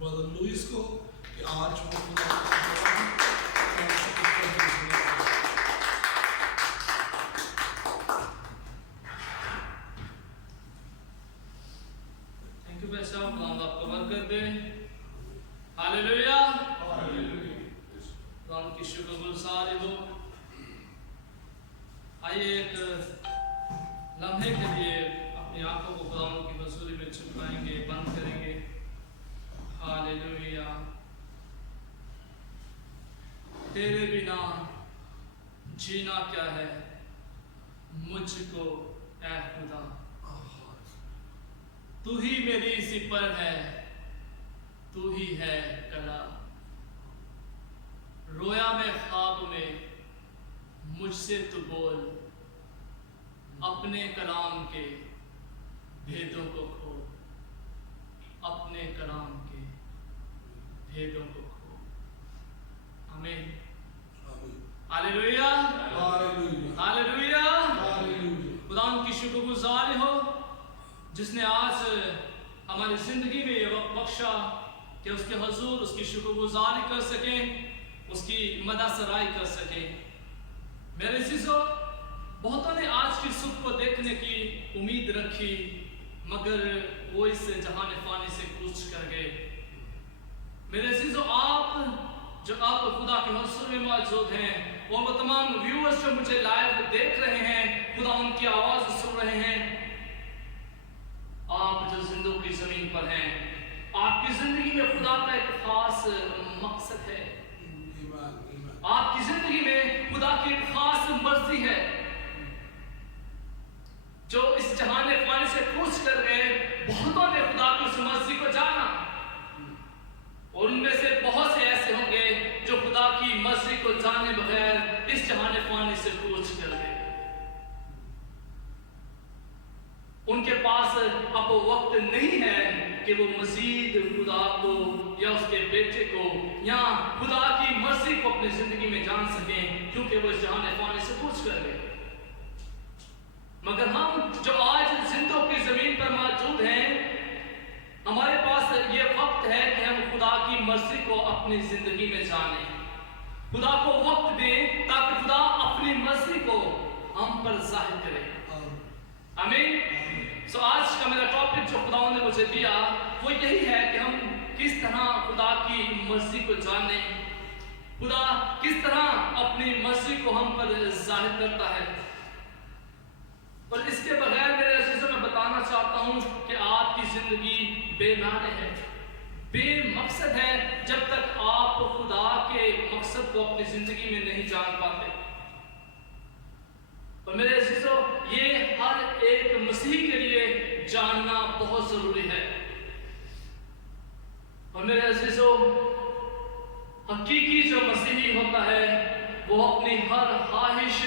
Brother Louis को कि आज वो थैंक यू भाई साहब, खुदा आपको बरकत दे। हालेलुया, खुदा की शुक्रगुज़ारी हो। आइए एक लम्हे के लिए अपनी आंखों को खुदा की हज़ूरी में झुकाएंगे, बंद करेंगे। हालेलुया। तेरे बिना जीना क्या है मुझको ऐ खुदा, तू ही मेरी सिपर है, तू ही है कला। रोया मैं ख्वाब में, मुझसे तू बोल, अपने कलाम के भेदों को खोल, अपने कलाम के भेदों को खोल। आमीन। Hallelujah, hallelujah. खुदा की शुक्रगुज़ारी हो जिसने आज हमारी जिंदगी में ये वक्त बख्शा कि उसके हुजूर उसकी शुक्रगुज़ारी कर सकें, उसकी मदद सराई कर सकें। मेरे अज़ीज़ों, बहुतों ने आज की सुबह को देखने की उम्मीद रखी, मगर वो इस जहान फ़ानी से कूच कर गए। मेरे अज़ीज़ों, आप खुदा के हुज़ूर में मौजूद हैं और वो तमाम व्यूअर्स जो मुझे लाइव देख रहे हैं, खुदा उनकी आवाज़ सुन रहे हैं। आप जो जिंदों की ज़मीन पर हैं, आपकी ज़िंदगी में खुदा का एक ख़ास मकसद है। आपकी ज़िंदगी में खुदा की एक ख़ास मर्ज़ी है। जो इस जहान फ़ानी से कूच कर गए, बहुतों ने खुदा की उस मर्ज़ी को जाना और उनमें से बहुत से ऐसे होंगे जो खुदा की मर्ज़ी को जाने बगैर इस जहान फ़ानी से कूच कर गए। उनके पास अब वक्त नहीं है कि वो मजीद खुदा को या उसके बेटे को या खुदा की मर्जी को अपनी जिंदगी में जान सकें, क्योंकि वो इस जहान फ़ानी से कूच कर गए। मगर हम जो आज जिंदों की जमीन पर मौजूद हैं, हमारे पास ये वक्त है कि हम खुदा की मर्जी को अपनी जिंदगी में जानें, खुदा को वक्त दें ताकि खुदा अपनी मर्जी को हम पर जाहिर करे। आमीन। सो आज का मेरा टॉपिक जो खुदा ने मुझे दिया वो यही है कि हम किस तरह खुदा की मर्जी को जानें, खुदा किस तरह अपनी मर्जी को हम पर जाहिर करता है। और इसके बगैर मेरे अज़ीज़ों में बताना चाहता हूँ कि आपकी ज़िंदगी बेमाने है, बेमकसद है, जब तक आप खुदा के मकसद को अपनी ज़िंदगी में नहीं जान पाते। और मेरे अज़ीज़ों, ये हर एक मसीही के लिए जानना बहुत ज़रूरी है। और मेरे अज़ीज़ों, हकीकी जो मसीही होता है वो अपनी हर ख्वाहिश,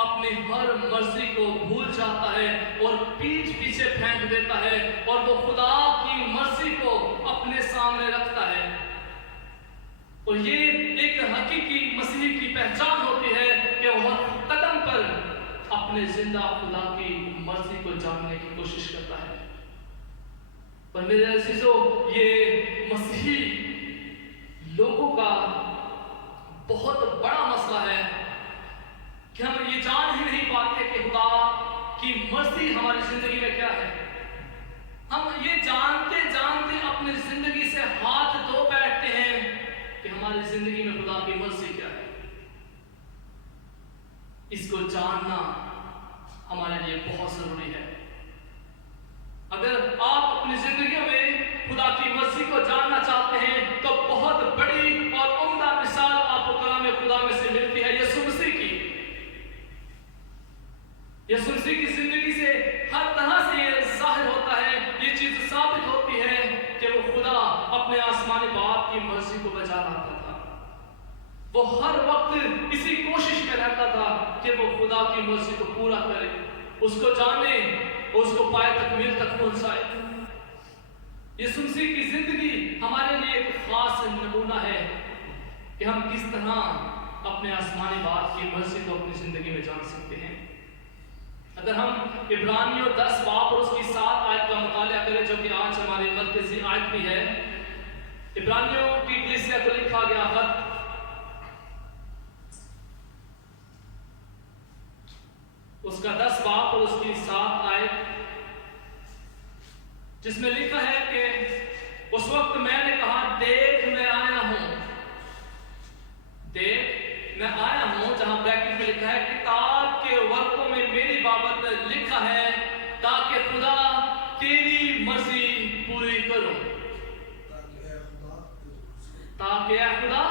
अपनी हर मर्जी को भूल जाता है और पीठ पीछे फेंक देता है और वो खुदा की मर्जी को अपने सामने रखता है। और ये एक हकीकी मसीही की पहचान होती है कि वो हर कदम पर अपने जिंदा खुदा की मर्जी को जानने की कोशिश करता है। पर मेरे अज़ीज़ों, ये मसीही लोगों का बहुत बड़ा मसला है कि हम ये जान ही नहीं पाते कि खुदा की मर्जी हमारी जिंदगी में क्या है। हम ये जानते जानते अपनी जिंदगी से हाथ धो बैठते हैं कि हमारी जिंदगी में खुदा की मर्जी क्या है। इसको जानना हमारे लिए बहुत जरूरी है। अगर आप अपनी जिंदगी में खुदा की मर्जी को जानना चाहते हैं तो बहुत बड़ी और उम्दा मिसाल आपको कलाम खुदा में से मिलती है यीशु मसीह की। यीशु मसीह की जिंदगी से हर तरह से ये जाहिर होता है, ये चीज साबित होती है कि वो खुदा अपने आसमानी बाप की मर्जी को बजा लाता था। वो हर वक्त इसी कोशिश में रहता था कि वो खुदा की मर्जी को पूरा करे, उसको जाने, उसको पाए, तकमील तक पहुंचाए। यीशु मसीह की जिंदगी हमारे लिए एक खास नमूना है कि हम किस तरह अपने आसमानी बाप की मर्जी को अपनी जिंदगी में जान सकते हैं। अगर हम इब्रानियों 10 बाब और उसकी 7 आयत का मुताला करें, जो कि आज हमारी मरकजी आयत भी है। इब्रानियों की कलीसिया को लिखा गया खत उसका 10 बाब और उसकी 7 आयत, जिसमें लिखा है कि उस वक्त मैंने कहा, देख मैं आया हूं, देख मैं आया हूं, जहां ब्रैकेट में लिखा है किताब के वर्कों में मेरी बाबत लिखा है, ताकि खुदा तेरी मर्जी पूरी करो, ताकि ऐ खुदा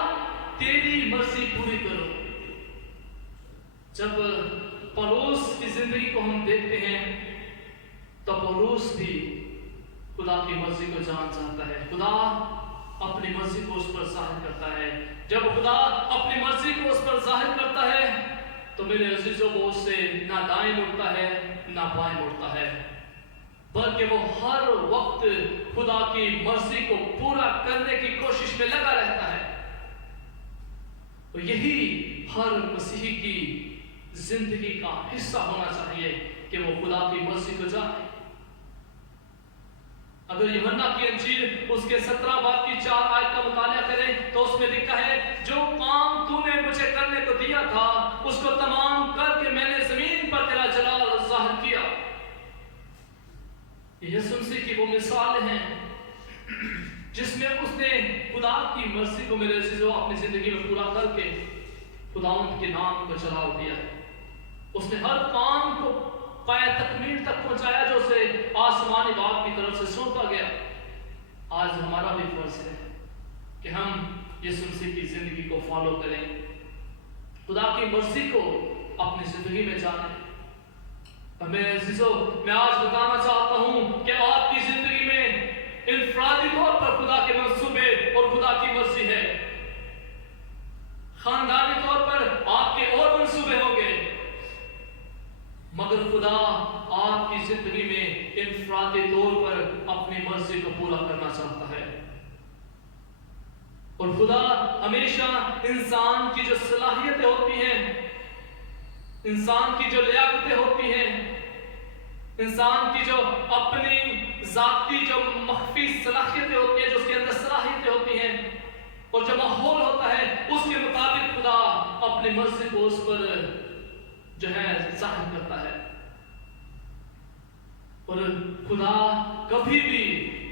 तेरी मर्जी पूरी करो। जब पौलुस की जिंदगी को हम देखते हैं तो पौलुस भी खुदा की मर्जी को जान चाहता है। खुदा अपनी मर्जी को उस पर जाहिर करता है। जब खुदा अपनी मर्जी को उस पर जाहिर करता है तो मेरे अजीजों वो उससे ना दाएं मुड़ता है ना बाएं मुड़ता है, बल्कि वो हर वक्त खुदा की मर्जी को पूरा करने की कोशिश में लगा रहता है। तो यही हर मसीही की जिंदगी का हिस्सा होना चाहिए कि वो खुदा की मर्जी को जाने। अगर यूहन्ना की अंजील उसके 17 बाब की 4 आयत का मुताला करें तो उसमें लिखा है, जो काम तूने मुझे करने को दिया था उसको तमाम करके मैंने जमीन पर तेरा जलाल जाहिर किया। यीशु मसीह की वो मिसाल हैं जिसमें उसने खुदा की मर्जी को मेरे अजीजों अपनी जिंदगी में पूरा करके खुदावंद के नाम को जलाल दिया है। उसने हर काम को पाया तकमील तक पहुंचाया जो उसे आसमानी बाप की तरफ से सौंपा गया। आज हमारा भी फर्ज है कि हम यीशु मसीह की जिंदगी को फॉलो करें, खुदा की मर्जी को अपनी जिंदगी में जानें। और मेरे अजीजों, मैं आज बताना चाहता हूं कि आपकी जिंदगी में इनफरादी तौर पर खुदा के मंसूबे और खुदा की मर्जी है। खानदानी तौर पर आपके और मंसूबे होंगे, मगर खुदा आपकी जिंदगी में इनफरादी तौर पर अपनी मर्जी को पूरा करना चाहता है। और खुदा हमेशा इंसान की जो सलाहियतें होती हैं, इंसान की जो लियाकतें होती हैं, इंसान की जो अपनी जाती जो मख्फी सलाहियतें होती हैं, जो उसके अंदर सलाहियतें होती हैं और जो माहौल होता है, उसके मुताबिक खुदा अपनी मर्जी को उस पर जो है जाहिर करता है। और खुदा कभी भी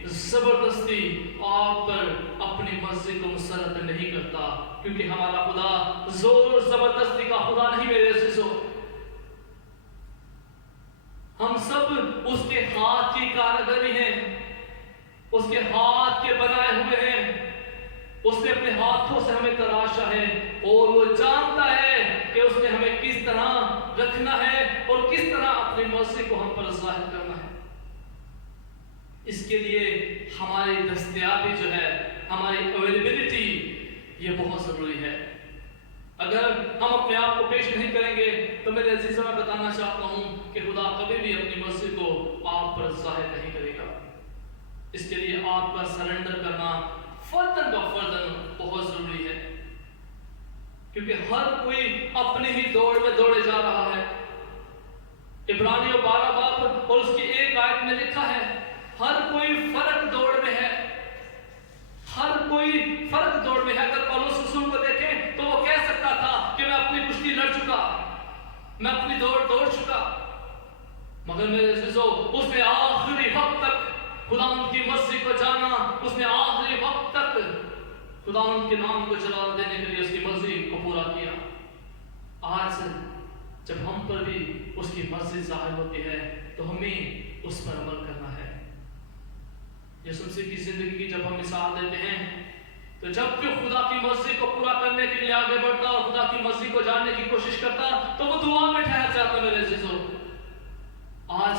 जबरदस्ती आप पर अपनी मर्जी को मुसरत नहीं करता, क्योंकि हमारा खुदा जोर जबरदस्ती का खुदा नहीं मेरे अजीजों। हम सब उसके हाथ की कारीगरी हैं, उसके हाथ के बनाए हुए हैं। उसने अपने हाथों से हमें तराशा है और वो जानता है कि उसने हमें किस तरह रखना है और किस तरह अपनी मर्जी को हम पर जाहिर करना है। इसके लिए हमारी दस्तयाबी जो है, हमारी अवेलेबिलिटी, ये बहुत जरूरी है। अगर हम अपने आप को पेश नहीं करेंगे तो मेरे अजीजों, मैं बताना चाहता हूं कि खुदा कभी भी अपनी मर्जी को आप पर जाहिर नहीं करेगा। इसके लिए आपका सरेंडर करना फर्दन ब फर्दन बहुत जरूरी है, क्योंकि हर कोई अपनी ही दौड़ में दौड़े जा रहा है। इब्रानियों 12 बाब और उसकी 1 आयत में लिखा है, हर कोई फर्क दौड़ में है, हर कोई फर्क दौड़ में है। अगर पौलुस रसूल को देखें तो वो कह सकता था कि मैं अपनी कुश्ती लड़ चुका, मैं अपनी दौड़ चुका, मगर मेरे अजीजों, उसने आखिरी वक्त तक खुदावंद की मर्जी को जाना, उसने आखिरी वक्त तक खुदावंद के नाम को जलाल देने के लिए उसकी मर्जी को पूरा किया। आज जब हम पर भी उसकी मर्जी जाहिर होती है तो हमें उस पर अमल करना है। यीशु मसीह की जिंदगी की जब हम मिसाल देते हैं तो जब भी खुदा की मर्जी को पूरा करने के लिए आगे बढ़ता और खुदा की मर्जी को जानने की कोशिश करता तो वो दुआ में ठहर जाता। मेरे अजीजों, आज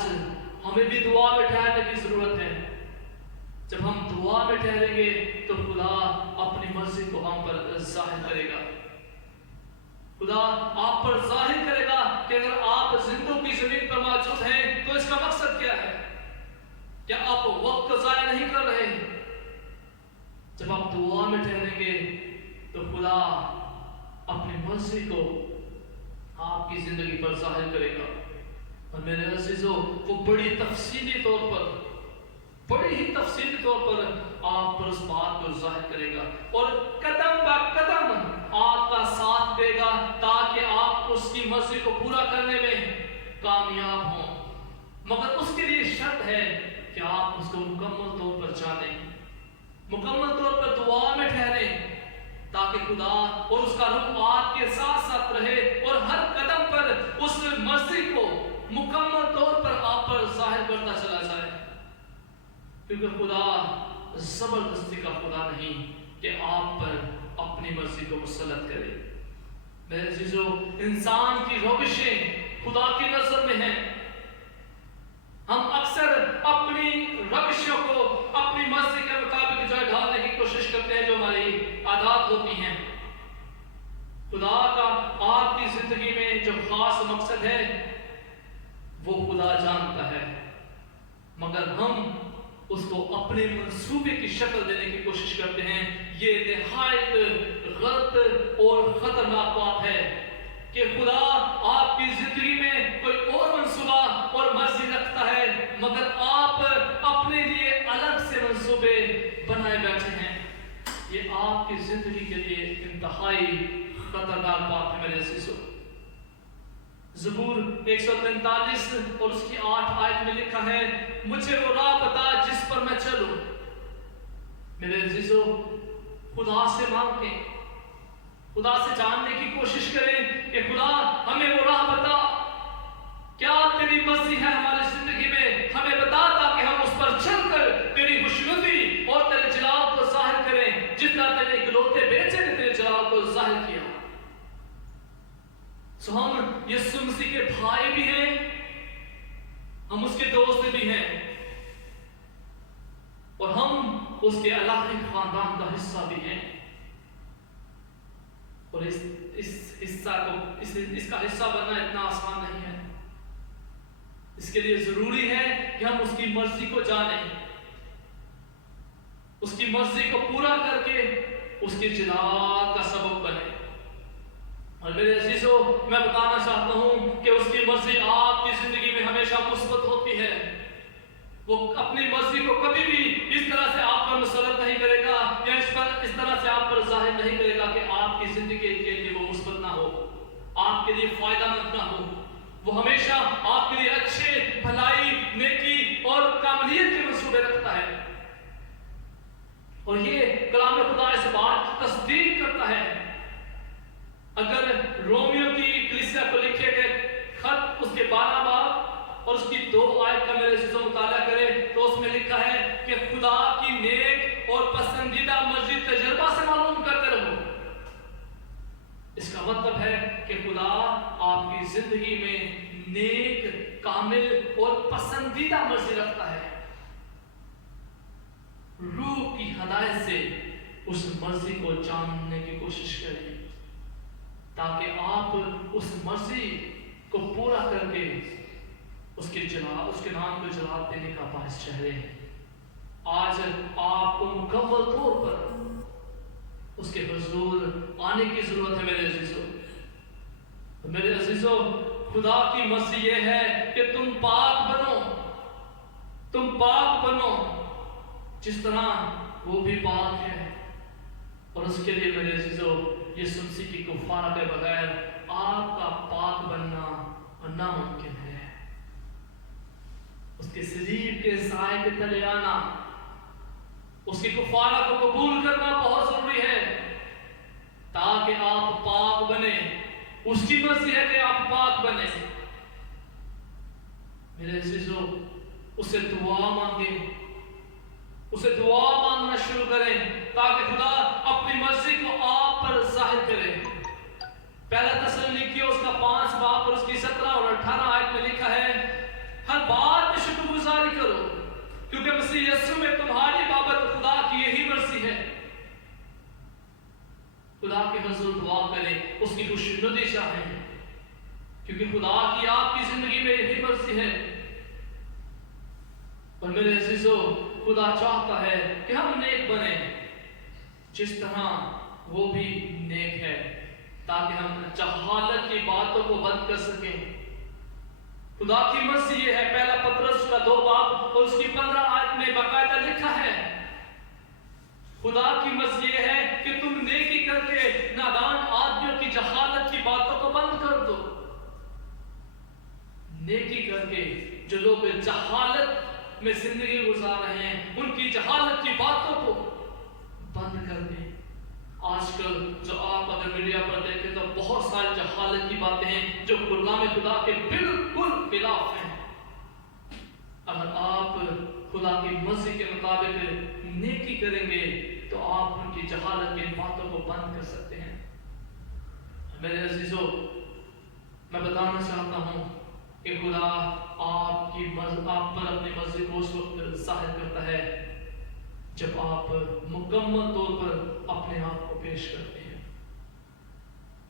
हमें भी दुआ में ठहरने की जरूरत है। जब हम दुआ में ठहरेंगे तो खुदा अपनी मर्जी को हम पर जाहिर करेगा। खुदा आप पर जाहिर करेगा कि अगर आप जिंदों की जमीन पर मौजूद हैं तो इसका मकसद क्या है? क्या आप वक्त को जाया नहीं कर रहे? जब आप दुआ में ठहरेंगे तो खुदा अपनी मर्जी को आपकी जिंदगी पर जाहिर करेगा। और मेरे अजीजों, वो बड़ी ही तफसीली तौर पर आप पर उस बात को ظاہر کرے گا اور قدم با قدم آپ کا ساتھ دے گا تاکہ آپ اس کی مرضی کو پورا کرنے میں کامیاب ہوں. مگر اس کے لیے شرط ہے کہ آپ اس کو مکمل طور پر جانیں, مکمل طور پر دعا میں ٹھہریں, تاکہ خدا اور اس کا روح آپ کے ساتھ ساتھ رہے اور ہر قدم پر اس مرضی کو مکمل طور پر آپ پر ظاہر کرتا چلا جائے. کیونکہ خدا زبردستی کا خدا نہیں کہ آپ پر اپنی مرضی کو مسلط کرے. میرے عزیزو, انسان کی روشیں خدا کی نظر میں ہیں. ہم اکثر اپنی روشوں کو اپنی مرضی کے مطابق جو ڈھالنے کی کوشش کرتے ہیں جو ہماری عادات ہوتی ہیں. خدا کا آپ کی زندگی میں جو خاص مقصد ہے وہ خدا جانتا ہے, مگر ہم اس کو اپنے منصوبے کی شکل دینے کی کوشش کرتے ہیں. یہ نہایت غلط اور خطرناک بات ہے کہ خدا آپ کی زندگی میں کوئی اور منصوبہ اور مرضی رکھتا ہے, مگر آپ اپنے لیے الگ سے منصوبے بنائے بیٹھے ہیں. یہ آپ کی زندگی کے لیے انتہائی خطرناک بات ہے میرے عزیزو. زبور 143 اور اس کی 8 آیت میں لکھا ہے, مجھے وہ راہ بتا جس پر میں چلوں. میرے عزیزو, خدا سے مانگیں, خدا سے جاننے کی کوشش کریں کہ خدا ہمیں وہ راہ بتا, کیا تیری مرضی ہے ہماری زندگی میں, ہمیں بتا تاکہ ہم اس پر چل کر تیری خوشنودی اور تیرے جلال کو ظاہر کریں جس طرح تیرے اکلوتے بیٹے نے تیرے جلال کو ظاہر کیا. سو ہم یسوع مسیح کے بھائی بھی ہیں, ہم اس کے دوست بھی ہیں, اور ہم اس کے الہی خاندان کا حصہ بھی ہیں. اور اس کا حصہ بننا اتنا آسان نہیں ہے. اس کے لیے ضروری ہے کہ ہم اس کی مرضی کو جانیں, اس کی مرضی کو پورا کر کے اس کے جلال کا سبب بنے. اور میرے عزیزو, میں بتانا چاہتا ہوں کہ اس کی مرضی آپ کی زندگی میں ہمیشہ مثبت ہوتی ہے. وہ اپنی مرضی کو کبھی بھی اس طرح سے آپ پر مسلط نہیں کرے گا یا اس طرح سے آپ پر ظاہر نہیں کرے گا کہ آپ کی زندگی کے لیے وہ مثبت نہ ہو, آپ کے لیے فائدہ مند نہ ہو. وہ ہمیشہ آپ کے لیے اچھے, بھلائی, نیکی اور کاملیت کے منصوبے رکھتا ہے. اور یہ کلام خدا اس بات کی تصدیق کرتا ہے. اگر رومیو کی کلیسیا کو لکھے گئے خط اس کے 12 باب اور اس کی 2 آیت کا میرے عزیزو مطالعہ کرے تو اس میں لکھا ہے کہ خدا کی نیک اور پسندیدہ مرضی تجربہ سے معلوم کرتے رہو. اس کا مطلب ہے کہ خدا آپ کی زندگی میں نیک, کامل اور پسندیدہ مرضی رکھتا ہے. روح کی ہدایت سے اس مرضی کو جاننے کی کوشش کریں تاکہ آپ اس مرضی کو پورا کر کے اس کے نام کو جلال دینے کا باعث ٹھہرے. آج آپ کو مکمل طور پر اس کے حضور آنے کی ضرورت ہے میرے عزیزو. میرے عزیزو, خدا کی مرضی یہ ہے کہ تم پاک بنو جس طرح وہ بھی پاک ہے. اور اس کے لیے میرے عزیزو, یسوع مسیح کی کفارہ کے بغیر آپ کا پاک بننا ناممکن ہے. اس کے صلیب کے سائے کے تلے آنا, اس کی کفارہ کو قبول کرنا بہت ضروری ہے تاکہ آپ پاک بنے. اس کی مرضی ہے کہ آپ پاک بنے. میرے عزیزو, اسے دعا مانگیں, اسے دعا مانگنا شروع کریں تاکہ خدا اپنی مرضی کو آپ پر ظاہر کرے. پہلا تسلونیکیوں اس کا 5 باب اور اس کی 17 اور 18 آیت میں لکھا ہے, ہر بات میں شکر گزاری کرو کیونکہ مسیح یسوع میں تمہاری بابت خدا کی یہی مرضی ہے. خدا کے حضور دعا کریں, اس کی خوشنودی چاہیں کیونکہ خدا کی آپ کی زندگی میں یہی مرضی ہے. اور میرے عزیزو, خدا چاہتا ہے کہ ہم نیک بنیں جس طرح وہ بھی نیک ہے تاکہ ہم جہالت کی باتوں کو بند کر سکیں. خدا کی مرضی یہ ہے, پہلا پطرس کا 2 باب اور اس کی 15 آیت میں باقاعدہ لکھا ہے خدا کی مرضی یہ ہے کہ تم نیکی کر کے نادان آدمیوں کی جہالت کی باتوں کو بند کر دو. نیکی کر کے جو لوگ جہالت میں زندگی گزار رہے ہیں ان کی جہالت کی باتوں کو بند کر دیں. آج کل جو آپ اگر میڈیا پر دیکھیں تو بہت ساری جہالت کی باتیں ہیں جو کلام خدا کے بالکل خلاف ہیں. اگر آپ خدا کی مرضی کے مطابق نیکی کریں گے تو آپ ان کی جہالت کی باتوں کو بند کر سکتے ہیں. میرے عزیزو، میں بتانا چاہتا ہوں کہ خدا آپ پر اپنی مرضی کو اس وقت ظاہر کرتا ہے جب آپ مکمل طور پر اپنے آپ کو پیش کرتے ہیں.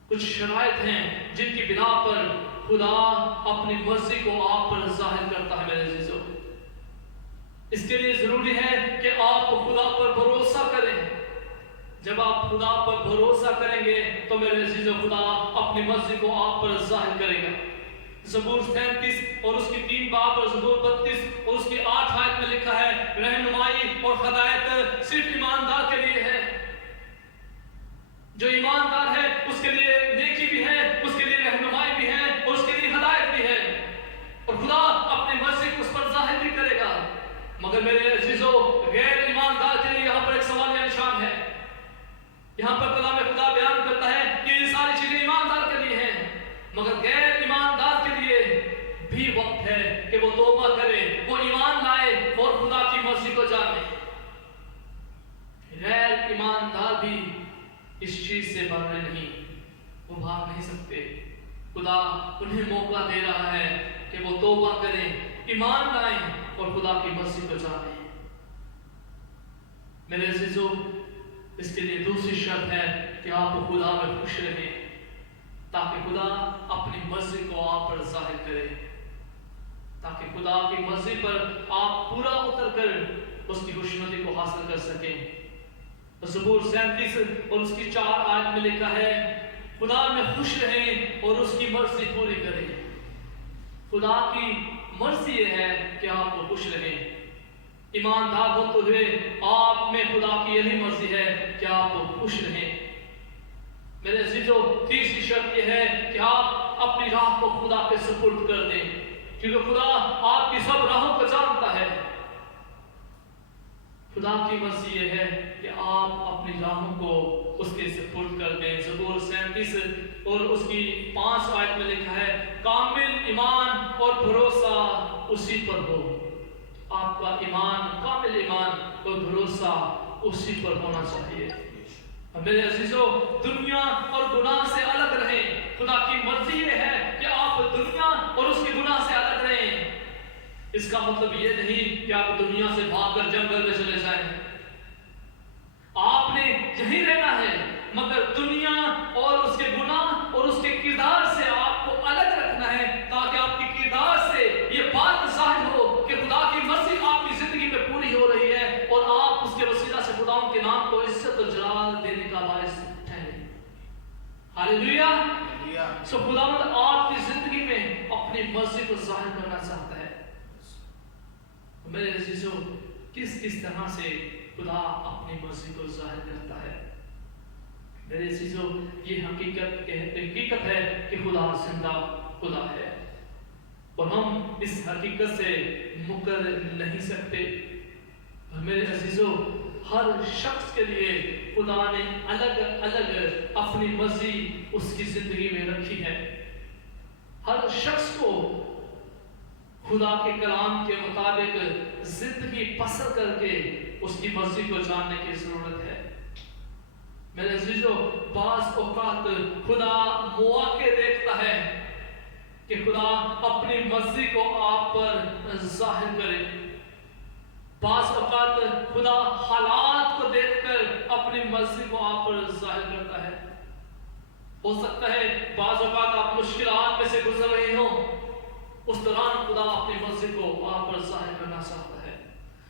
کچھ شرائط ہیں جن کی بنا پر خدا اپنی مرضی کو آپ پر ظاہر کرتا ہے. میرے عزیزو، اس کے لیے ضروری ہے کہ آپ خدا پر بھروسہ کریں. جب آپ خدا پر بھروسہ کریں گے تو میرے عزیزو خدا اپنی مرضی کو آپ پر ظاہر کرے گا. زبور 37 اور اس کی 3 باب اور زبور 32 اور اس کی 8 آیت میں لکھا ہے رہنمائی اور ہدایت صرف ایماندار کے لیے ہے. جو ایماندار ہے اس کے لیے نیکی بھی ہے، اس کے لیے رہنمائی بھی ہے اور اس کے لیے ہدایت بھی ہے، اور خدا اپنی مرضی کو اس پر ظاہر بھی کرے گا. مگر میرے عزیزو، غیر ایماندار کے لیے یہاں پر ایک سوال یا نشان ہے. یہاں پر کلام خدا بیان کرتا ہے کہ یہ ساری چیزیں ایماندار کے لیے ہیں، مگر غیر ایماندار کے لیے بھی وقت ہے کہ وہ توبہ کرے، وہ ایمان لائے اور خدا کی مرضی کو جانے. غیر ایماندار بھی اس چیز سے بھاگے نہیں، وہ بھاگ نہیں سکتے. خدا انہیں موقع دے رہا ہے کہ وہ توبہ کریں، ایمان لائیں اور خدا کی مرضی کو جانیں. میرے عزیزو، اس کے لیے دوسری شرط ہے کہ آپ خدا میں خوش رہیں تاکہ خدا اپنی مرضی کو آپ پر ظاہر کرے، تاکہ خدا کی مرضی پر آپ پورا اتر کر اس کی خوشنودی کو حاصل کر سکیں. زبور 37 اور اس کی 4 آیت میں لکھا ہے خدا میں خوش رہیں اور اس کی مرضی پوری کریں. خدا کی مرضی یہ ہے کہ آپ خوش رہیں. ایماندار ہوتے ہوئے آپ میں خدا کی یہی مرضی ہے کہ آپ خوش رہیں. میرے عزیزو، تیسری شرط یہ ہے کہ آپ اپنی راہ کو خدا کے سپرد کر دیں، کیونکہ خدا آپ کی سب راہوں کو جانتا ہے. خدا کی مرضی یہ ہے کہ آپ اپنی راہوں کو اس کے سپرد کر دیں. زبور 37 اور اس کی 5 آیت میں لکھا ہے کامل ایمان اور بھروسہ اسی پر ہو. آپ کا ایمان، کامل ایمان اور بھروسہ اسی پر ہونا چاہیے. میرے عزیزو، دنیا اور گناہ سے الگ رہیں. خدا کی مرضی یہ ہے کہ آپ دنیا اور اس کے گناہ سے الگ رہیں. اس کا مطلب یہ نہیں کہ آپ دنیا سے بھاگ کر جنگل میں چلے جائیں. آپ نے یہیں رہنا ہے، مگر دنیا اور اس کے گناہ اور اس کے کردار سے آپ کو الگ رکھنا ہے تاکہ آپ کی کردار سے یہ بات ظاہر ہو کہ خدا کی مرضی آپ کی زندگی میں پوری ہو رہی ہے اور آپ اس کے وسیلہ سے خدا کے نام کو عزت اور جلال دینے کا باعث ٹھہرے. ہاللیلویا. سو خداوند آپ کی زندگی میں اپنی مرضی کو ظاہر کرنا چاہتا ہے. میرے عزیزو، کس طرح سے خدا اپنی مرضی کو ظاہر کرتا ہے؟ میرے عزیزو، یہ حقیقت ہے کہ خدا زندہ خدا ہے اور ہم اس حقیقت سے مکر نہیں سکتے. اور میرے عزیزو، ہر شخص کے لیے خدا نے الگ الگ اپنی مرضی اس کی زندگی میں رکھی ہے. ہر شخص کو خدا کے کلام کے مطابق زندگی بسر کر کے اس کی مرضی کو جاننے کی ضرورت ہے. میرے عزیزو، بعض اوقات خدا مواقع دیکھتا ہے کہ خدا اپنی مرضی کو آپ پر ظاہر کرے. بعض اوقات خدا حالات کو دیکھ کر اپنی مرضی کو آپ پر ظاہر کرتا ہے. ہو سکتا ہے بعض اوقات آپ مشکلات میں سے گزر رہے ہوں، اس دوران خدا اپنی مرضی کو آپ پر ظاہر کرنا چاہتا ہے.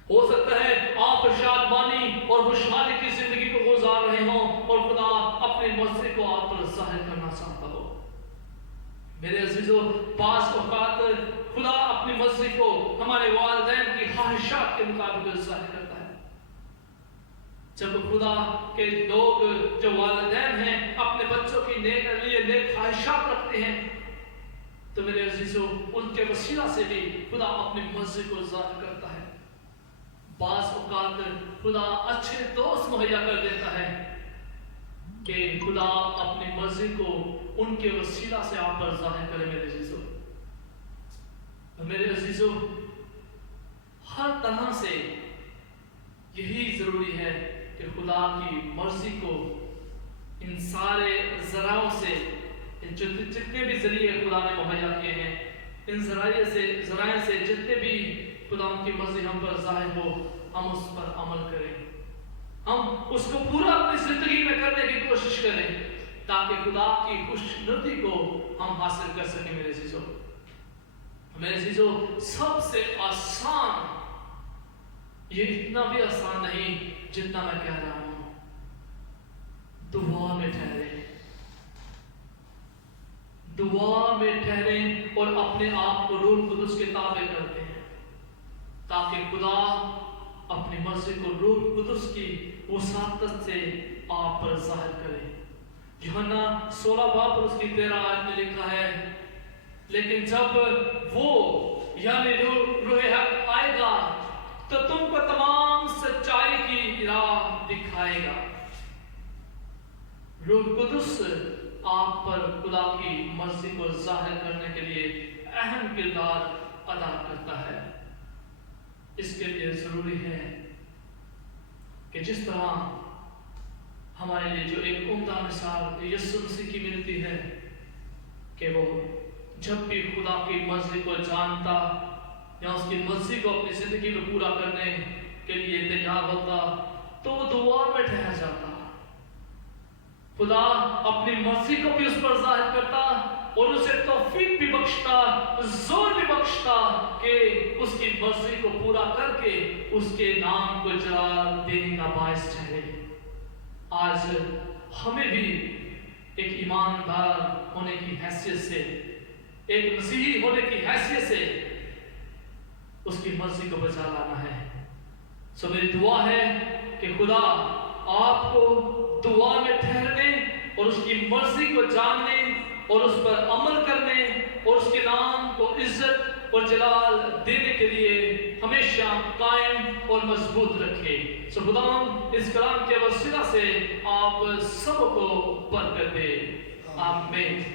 ہو سکتا ہے آپ شادمانی اور خوشحالی کی زندگی کو گزار رہے ہوں اور خدا اپنی مرضی کو آپ پر ظاہر کرنا چاہتا ہو. میرے عزیزو، بعض اوقات خدا اپنی مرضی کو ہمارے والدین کی خواہشات کے مطابق ظاہر کرتا ہے. जब खुदा के लोग जो वालिदैन हैं अपने बच्चों की नेक ख्वाहिशात रखते हैं, तो मेरे अजीजों उनके वसीला से भी खुदा अपनी मर्जी को ज़ाहिर करता है। बाज़ औक़ात खुदा अच्छे दोस्त मुहैया कर देता है कि खुदा अपनी मर्जी को उनके वसीला से आप पर ज़ाहिर करे। मेरे अजीजों हर तरह से यही ज़रूरी है कि खुदा की मर्जी को इन सारे ज़राओं से, जितने भी ज़रिए खुदा ने मुहैया किए हैं, इन ज़राए से जितने भी खुदा की मर्जी हम पर ज़ाहिर हो, हम उस पर अमल करें, हम उसको पूरा अपनी ज़िंदगी में करने की कोशिश करें, ताकि खुदा की खुशनुदी को हम हासिल कर सकें। मेरे अजीजों सबसे आसान, ये इतना भी आसान नहीं जितना मैं कह रहा हूं, दुआ में ठहरे और अपने आप को रूह कुदस के ताबे करते हैं, ताकि खुदा अपनी मर्जी को रूह कुदस की वसातत से आप पर ज़ाहिर करे। यूहन्ना 16 बाब और उसकी 13 आयत में लिखा है, लेकिन जब वो यानी रूह हक आएगा तो तुमको तमाम सच्चाई की राह दिखाएगा। रूह कुदस आप पर खुदा की मर्जी को जाहिर करने के लिए अहम किरदार अदा करता है। इसके लिए जरूरी है कि जिस तरह हमारे लिए जो एक उम्दा मिसाल यीशु मसीह की मिलती है कि वो जब भी खुदा की मर्जी को जानता या उसकी मर्जी को अपनी जिंदगी में पूरा करने के लिए तैयार होता, तो वो दुआ में ठहर जाता। खुदा अपनी मर्जी को भी उस पर जाहिर करता और उसे तौफीक भी बख्शता, जोर भी बख्शता कि उसकी मर्जी को पूरा करके उसके नाम को जलाल देने का बायस ठहरे। आज हमें भी एक ईमानदार होने की हैसियत से, एक मसीही होने की हैसियत से उसकी मर्जी को बचा लाना है। सो मेरी दुआ है कि खुदा आपको दुआ में ठहरने और उसकी मर्जी को जानने और उस पर अमल करने और उसके नाम को इज्जत और जलाल देने के लिए हमेशा कायम और मजबूत रखे। सो खुदा इस कलाम के वसीला से आप सबको बरकत दे। आमीन।